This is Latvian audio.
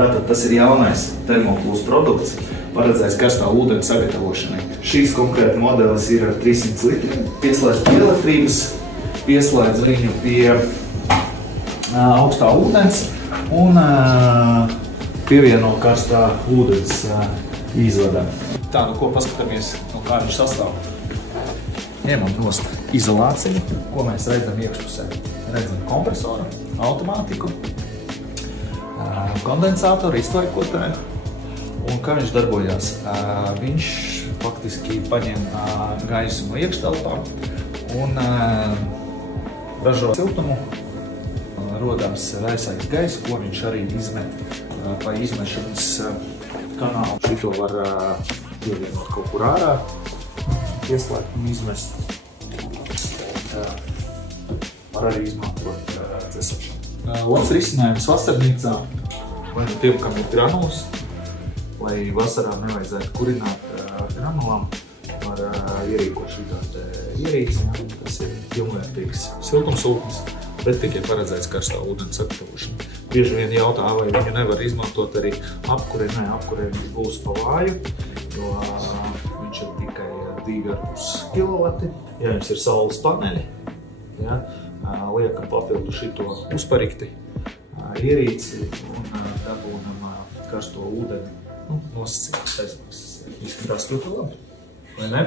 Tātad tas ir jaunais Thermoplus produkts, paredzēts karstā ūdens sagatavošanai. Šīs konkrēta modelis ir ar 300 litriem, pieslēdz pie elektrības, pieslēdz viņu pie augstā ūdens un pievieno karstā ūdens izvadam. Tā, nu ko paskatāmies, no kā viņš sastāv. Ņemam nost izolāciju, ko mēs redzam iekšpusē. Redzam kompresoru, automātiku, kondensātoru, iztvaikotāju. Un kā viņš darbojās? Viņš faktiski paņem gaisu no iekštelpā un ražo siltumu. Rodās raisais gaiss, ko viņš arī izmet pa izmešanas kanālu. Šito var pievienot kaut kur ārā, pieslēgt un izmest. Var arī izmantot dzesēšanu. Labs risinājums vasarnīcā, vai no tiem, kam ir granulas, lai vasarā nevajadzētu kurināt granulām, var ierīkot šī ierīci, kas ir pilnvērtīgs siltumsūtnis, bet tikai paredzēts karstā ūdens sagatavošana. Bieži vien jautā, vai viņu nevar izmantot arī apkurē. Nē, apkurē viņš būs pa vāju, jo viņš ir tikai 2,5 kW. Ja jums ir saules paneļi, ja, liekam papildu šito uzparikti ierīci un dabūnam karsto ūdeni. Nosacīt, izskatās ļoti labi, vai ne?